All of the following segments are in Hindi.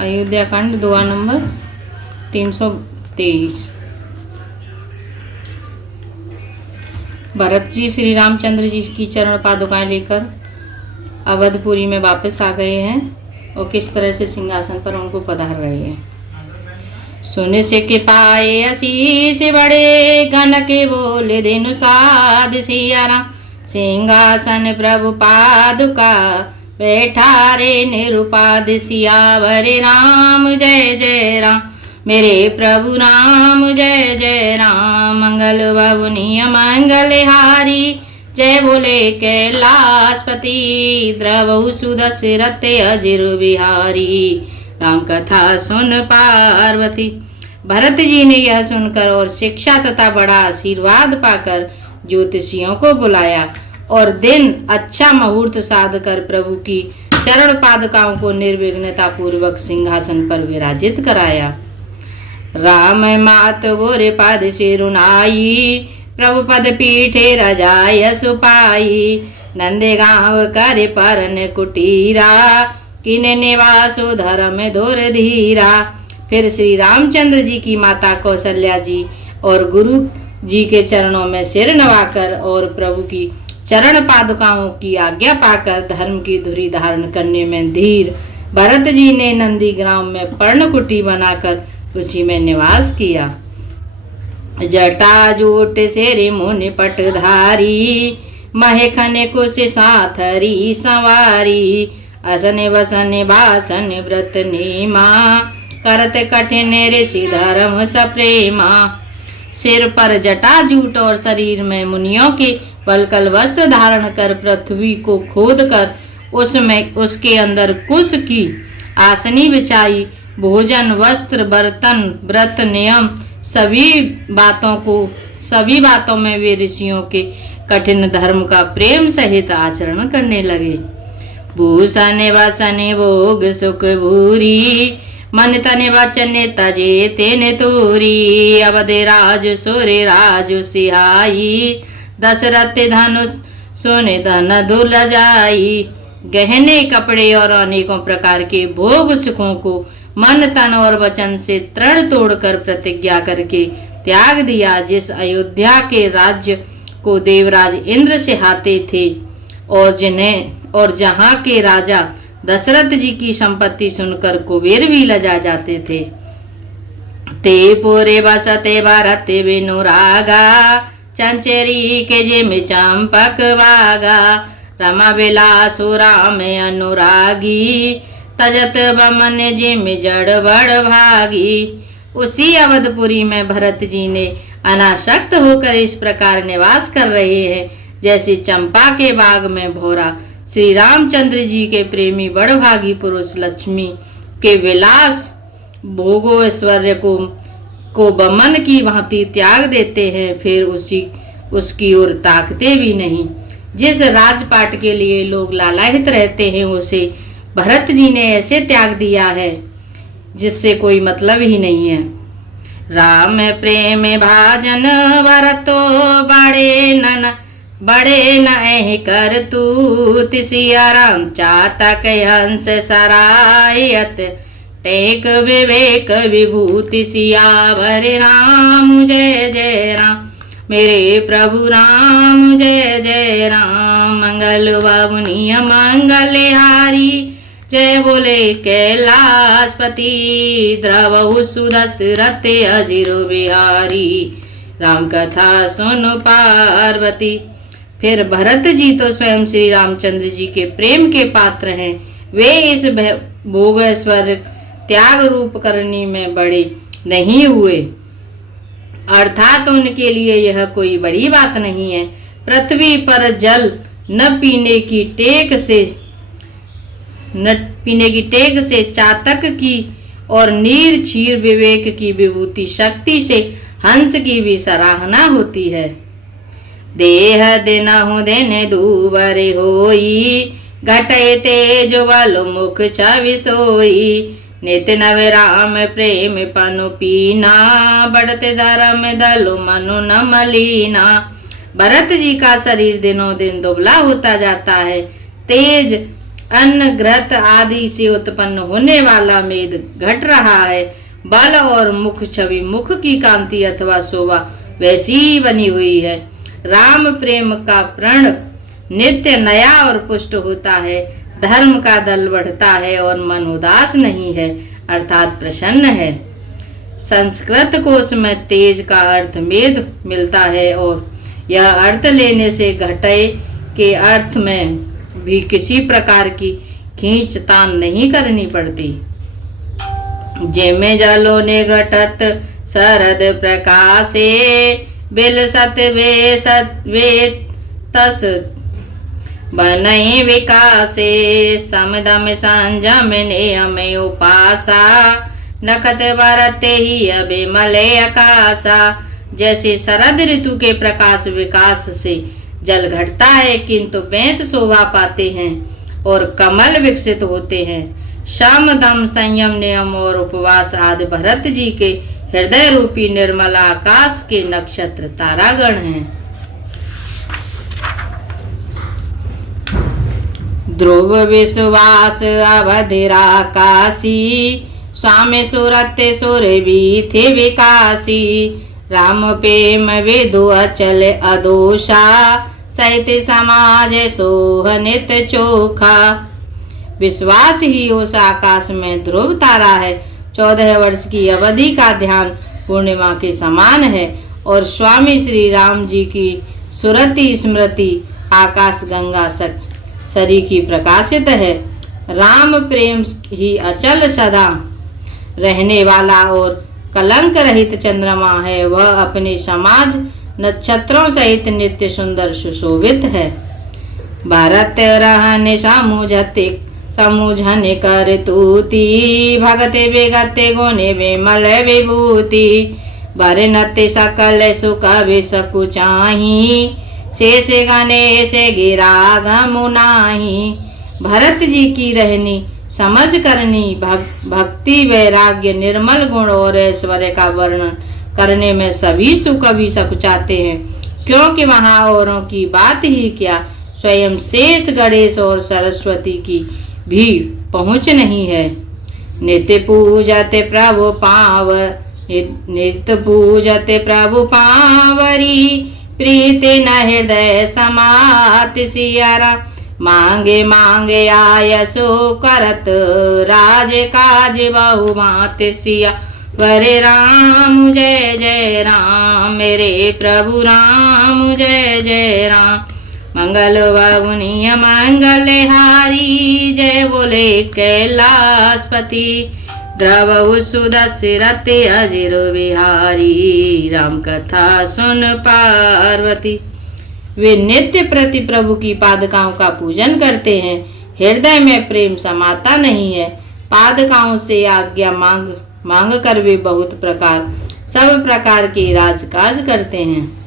अयोध्या कांड दुआ नंबर 323। भरत जी श्री रामचंद्र जी की चरण पादुकाएं लेकर अवधपुरी में वापस आ गए हैं और किस तरह से सिंहासन पर उनको पधार रहे हैं। सुन से के पाए आशीष बड़े गण के बोले दिनु साध सियारा, सिंहासन प्रभु पादुका बैठा रे निरुपाद सियावर राम जय जय राम, मेरे प्रभु राम जय जय राम। मंगल भवनीय मंगल हारी, जय बोले कैलाशपति, द्रवहु सुदशरथ अजिर बिहारी, राम कथा सुन पार्वती। भरत जी ने यह सुनकर और शिक्षा तथा बड़ा आशीर्वाद पाकर ज्योतिषियों को बुलाया और दिन अच्छा मुहूर्त साध कर प्रभु की चरण पादुकाओं को निर्विघ्नता पूर्वक सिंहासन पर विराजित कराया। राम मात गोरे पाद सिरुनाई, प्रभु पद पीठे रजाय सुपाई, नंदे गांव करे परन कुटीरा, किने निवासो धर्म धुर धीरा। फिर श्री रामचंद्र जी की माता कौशल्या जी और गुरु जी के चरणों में सिर नवाकर और प्रभु की चरण पादुकाओं की आज्ञा पाकर धर्म की धुरी धारण करने में धीर भरत जी ने नंदी ग्राम में पर्णकुटी बनाकर उसी में निवास किया। जटा जूट से मुनि पटधारी, महेखन कुश साथरी संवारी, असने वसने भासन व्रत नेमा, करत कठिन ऋषि धर्म सप्रेमा। सिर पर जटा जूट और शरीर में मुनियों के वल्कल वस्त्र धारण कर पृथ्वी को खोद कर उसमें उसके अंदर कुश की आसनी बिछाई, भोजन वस्त्र बर्तन व्रत नियम सभी बातों में वे ऋषियों के कठिन धर्म का प्रेम सहित आचरण करने लगे। भूषण वसन भोग सुख भूरी, मन तन वचन तजे तेन तूरी, अवधि राज सूर्य राज सिहाई, दशरथ धनुष सोने धन दुल जाई। गहने कपड़े और अनेकों प्रकार के भोग सुखों को मन तन और वचन से तृण तोड़कर प्रतिज्ञा करके त्याग दिया। जिस अयोध्या के राज्य को देवराज इंद्र से हाते थे और जहाँ के राजा दशरथ जी की संपत्ति सुनकर कुबेर भी लजा जाते थे। ते पूरे बसते भारत बिनुरागा, चंचरी के जिम चंपक बागा, रमा बिलासु राम अनुरागी, तजत बमन जिम जड़ बड़ भागी। उसी अवधपुरी में भरत जी ने अनासक्त होकर इस प्रकार निवास कर रहे हैं जैसे चंपा के बाग में भौरा श्री रामचंद्र जी के प्रेमी बड़भागी पुरुष लक्ष्मी के विलास भोगो ऐश्वर्य को बमन की भांति त्याग देते हैं, फिर उसकी ओर ताकते भी नहीं। जिस राजपाट के लिए लोग लालायित रहते हैं उसे भरत जी ने ऐसे त्याग दिया है जिससे कोई मतलब ही नहीं है। राम प्रेम भाजन भरतो बड़े न कर तू, सिया राम चातक हंस सरायत, टेक विवेक विभूति सियावर राम जय जय राम, मेरे प्रभु राम जय जय राम। मंगल भवनीय मंगल हारी, जय बोले कैलाशपति, द्रवहु सुदशरथ अजिर बिहारी, राम कथा सुन पार्वती। फिर भरत जी तो स्वयं श्री रामचंद्र जी के प्रेम के पात्र हैं। वे इस भोग ऐश्वर्य त्याग रूप करनी में बड़े नहीं हुए, अर्थात उनके लिए यह कोई बड़ी बात नहीं है। पृथ्वी पर जल न पीने की टेक से चातक की और नीर क्षीर विवेक की विभूति शक्ति से हंस की भी सराहना होती है। देह दिनहु दिन दूबरे होई, घटे तेज बल मुख छवि सोई, नित नव राम प्रेम पनु पीना, बढ़ते धर्म दलु मनु न मलीना। भरत जी का शरीर दिनों दिन दुबला होता जाता है। तेज अन्न घृत आदि से उत्पन्न होने वाला मेद घट रहा है। बल और मुख छवि मुख की कांति अथवा शोभा वैसी बनी हुई है। राम प्रेम का प्रण नित्य नया और पुष्ट होता है। धर्म का दल बढ़ता है और मन उदास नहीं है अर्थात प्रसन्न है। संस्कृत कोश में तेज का अर्थ मेद मिलता है और यह अर्थ लेने से घटे के अर्थ में भी किसी प्रकार की खींचतान नहीं करनी पड़ती। जेमे जलो ने घटत शरद प्रकाशे बिल सत वे तस बनई विकासे समदम संजम नियम उपासा नखत बरते ही अभिमले आकाशा। जैसे शरद ऋतु के प्रकाश विकास से जल घटता है किंतु बेंत शोभा पाते हैं और कमल विकसित होते हैं। शम दम संयम नियम और उपवास आदि भरत जी के हृदय रूपी निर्मल आकाश के नक्षत्र तारागण हैं। ध्रुव विश्वास अवधिरा काशी स्वामी सुरते सुर भी थे विकासी। राम प्रेम विदु अचल अदोषा सहित समाज सोहनित चोखा। विश्वास ही उस आकाश में ध्रुव तारा है। 14 वर्ष की अवधि का ध्यान पूर्णिमा के समान है और स्वामी श्री राम जी की सुरति स्मृति आकाश गंगा सरी की प्रकाशित है। राम प्रेम ही अचल सदा रहने वाला और कलंक रहित चंद्रमा है। वह अपने समाज नक्षत्रों सहित नित्य सुंदर सुशोभित है। भारत रहने समूझन कर तूती भगते बेगते गुणे विमल विभूति। बरनते सकल सुख विसकु चाही शेष गणे से गिरा गमुनाही। भरत जी की रहनी समझ करनी भक्ति वैराग्य निर्मल गुण और ऐश्वर्य का वर्णन करने में सभी सुख चाहते हैं क्योंकि वहाँ औरों की बात ही क्या स्वयं शेष गणेश और सरस्वती की भी पहुँच नहीं है। नित्य पूजते प्रभु पावरी प्रीति न हृदय समात सियारा। मांगे मांगे आयसो करत राज काज बहुमात सिया। वरे राम जय जय राम मेरे प्रभु राम जय जय राम। मंगल बाबुनिय मंगल हारी जय बोले कैलाशपति। द्रव सुदशरथ अजिर बिहारी राम कथा सुन पार्वती। वे नित्य प्रति प्रभु की पादुकाओं का पूजन करते हैं। हृदय में प्रेम समाता नहीं है। पादुकाओं से आज्ञा मांग कर वे सब प्रकार के राजकाज करते हैं।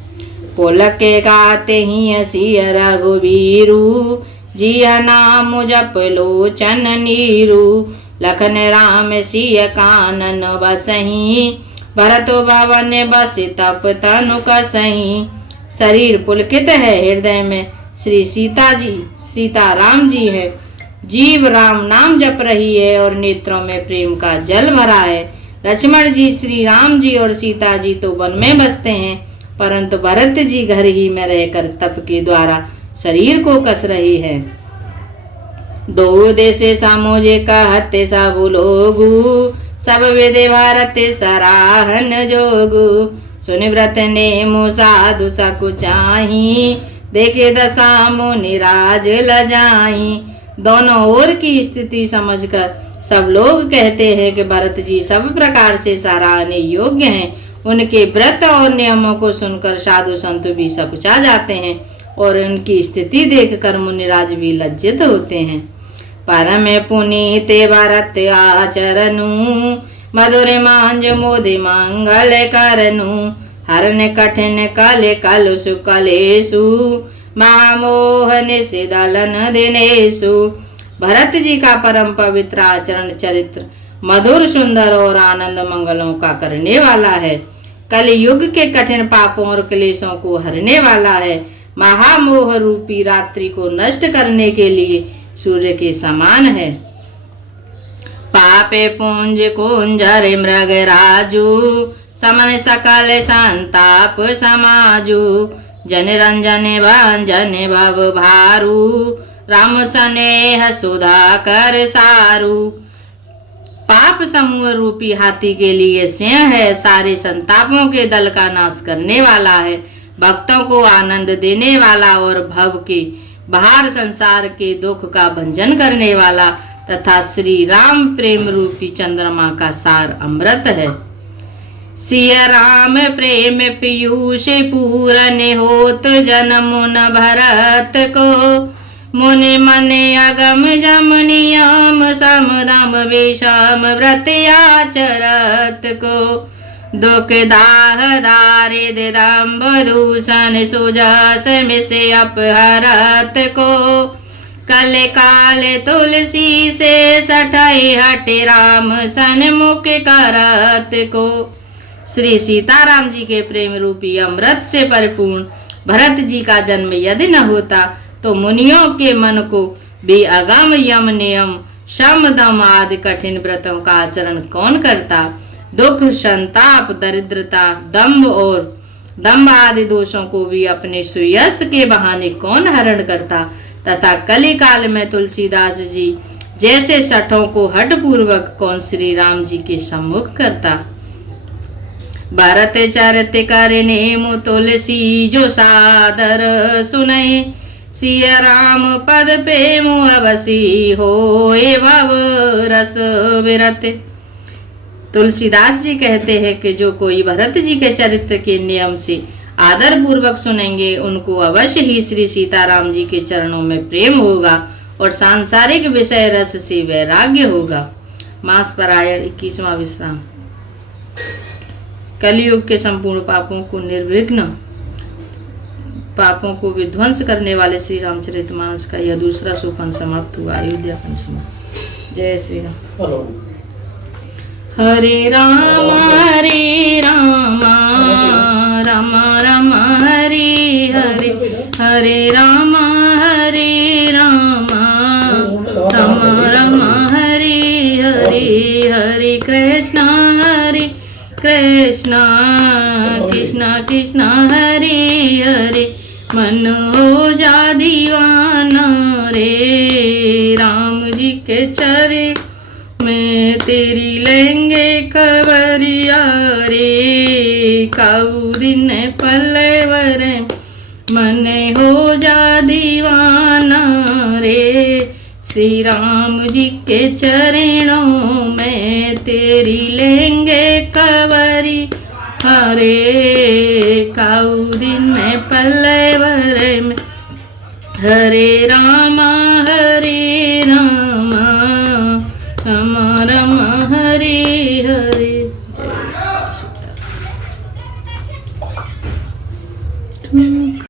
पोलक के गाते ही हसी रघुवीरू जिया नाम जप लोचन नीरू। लखन राम सिय कानन बसही भरत भवन बस तप तनु कसही। शरीर पुलकित है, हृदय में श्री सीता राम जी है। जीव राम नाम जप रही है और नेत्रों में प्रेम का जल भरा है। लक्ष्मण जी श्री राम जी और सीता जी तो वन में बसते हैं परंतु भरत जी घर ही में रहकर तप के द्वारा शरीर को कस रही है। दो देशे सामोजे कहते सब लोगु सब वेदे भारत सराहन जोगु। सुनि व्रत ने साधु सकु चाही देखे दशा मुनि राज लजाई। दोनों ओर की स्थिति समझकर सब लोग कहते हैं कि भरत जी सब प्रकार से सराहने योग्य हैं। उनके व्रत और नियमों को सुनकर साधु संत भी सकुचा जाते हैं और उनकी स्थिति देखकर मुनिराज भी लज्जित होते हैं। परम पुनीत भरत आचरनु मधुर मांज मोदि मंगल करनु। हरन कठिन कले कलुषु कलेशु महामोहन से दलन दिनेशु। भरत जी का परम पवित्र आचरण चरित्र मधुर सुंदर और आनंद मंगलों का करने वाला है। कलयुग के कठिन पापों और क्लेशों को हरने वाला है। महामोह रूपी रात्रि को नष्ट करने के लिए सूर्य के समान है। पापे पुंज कुंजर मृग राजू, समन सकल संताप समाजू। जन रंजन भंजन भव भारू, राम स्नेह सुधा कर सारू। पाप समूह रूपी हाथी के लिए सिंह है, सारे संतापों के दल का नाश करने वाला है, भक्तों को आनंद देने वाला और भव के बाहर संसार के दुख का भंजन करने वाला तथा श्री राम प्रेम रूपी चंद्रमा का सार अमृत है। सिया राम प्रेम पीयूष पूरन होत जन्म न भरत को, मुनि मन अगम जम नियम सम दम विषम व्रत आचरत को। दुख दाह दारिद दम्भ दूषण सुजस मिसे अपहरत को, कल काल तुलसी से सठई हट राम सन्मुख करत को। श्री सीताराम जी के प्रेम रूपी अमृत से परिपूर्ण भरत जी का जन्म यदि न होता तो मुनियों के मन को भी अगम यम नियम शम दम आदि कठिन व्रतों का आचरण कौन करता। दुख संताप दरिद्रता दम्भ आदि दोषों को भी अपने सुयश के बहाने कौन हरण करता तथा कली काल में तुलसीदास जी जैसे शठों को हठ पूर्वक कौन श्री राम जी के सम्मुख करता। भरत चरित करने मु तुलसी जो सादर सुनई, सिया राम पद पे मुअवसी होए भव रस विरत। तुलसीदास जी कहते हैं कि जो कोई भरत जी के चरित्र के नियम से आदर पूर्वक सुनेंगे उनको अवश्य ही श्री सीताराम जी के चरणों में प्रेम होगा और सांसारिक विषय रस से वैराग्य होगा। मास परायण 21वां विश्राम। कलयुग के संपूर्ण पापों को निर्विघ्न पापों को विध्वंस करने वाले श्री रामचरितमानस का यह दूसरा सोपान समाप्त हुआ। अयोध्या पंचमी। जय श्री राम। हरे राम राम राम हरे हरे, हरे राम राम राम हरे हरे, हरे कृष्ण कृष्ण कृष्ण हरे हरे। मन हो जा दीवाना रे राम जी के चरे में, तेरी लेंगे खबरिया रे काऊ दिन पल्लवर। मन हो जा दीवाना रे श्री राम जी के चरणों में, तेरी लेंगे खबरी हरे काऊ दिन में पल्लवर में। हरे राम